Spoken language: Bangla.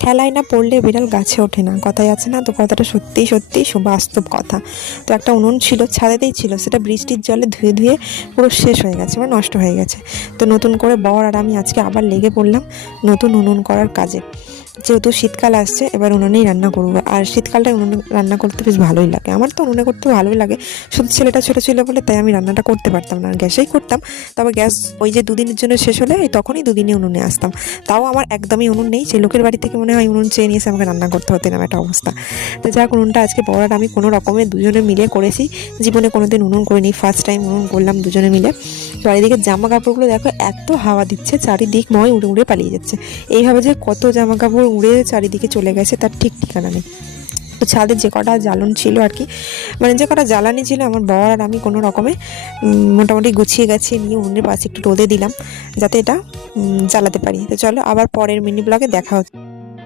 ঠেলায় না পড়লে বিড়াল গাছে ওঠে না। কথায় আছে না, তো কথাটা সত্যিই সত্যিই বাস্তব কথা। তো একটা উনুন ছিল, ছাদেতেই ছিল, সেটা বৃষ্টির জলে ধুয়ে ধুয়ে পুরো শেষ হয়ে গেছে বা নষ্ট হয়ে গেছে। তো নতুন করে বর আর আমি আজকে আবার লেগে পড়লাম নতুন উনুন করার কাজে। যেহেতু শীতকাল আসছে, এবার উনুনেই রান্না করব। আর শীতকালটা উনুনে রান্না করতে বেশ ভালোই লাগে। আমার তো উনুনে করতে ভালোই লাগে। শুধু ছেলেটা ছোটো ছিল বলে তাই আমি রান্নাটা করতে পারতাম না গ্যাসেই করতাম। তবে গ্যাস ওই যে দুদিনের জন্য শেষ হলে তখনই দুদিনই উনুনে আসতাম। তাও আমার একদমই উনুন নেই, যে লোকের বাড়ি থেকে মনে হয় উনুন চেয়ে নিয়ে এসে আমাকে রান্না করতে হতো এরকম একটা অবস্থা। তো যাক, উনুনটা আজকে বড় আর আমি কোনো রকমের দুজনে মিলে করেছি। জীবনে কোনো দিন উনুন করিনি ফার্স্ট টাইম উনুন করলাম দুজনে মিলে। চারিদিকে জামা কাপড়গুলো দেখো, এত হাওয়া দিচ্ছে, চারিদিক ময় উড়ে উড়ে পালিয়ে যাচ্ছে। এইভাবে যে কত জামা কাপড় উড়ে চারিদিকে চলে গেছে, তার ঠিক ঠিকানা নেই। তো ছাদে যে কটা জ্বালন ছিল আর কি মানে যে কটা জ্বালানি ছিল, আমার বর আর আমি কোনো রকমে মোটামুটি গুছিয়ে গেছে, নিয়ে উনুনের পাশে একটু রোদে দিলাম, যাতে এটা জ্বালাতে পারি। তো চলো, আবার পরের মিনি ব্লগে দেখা হচ্ছে।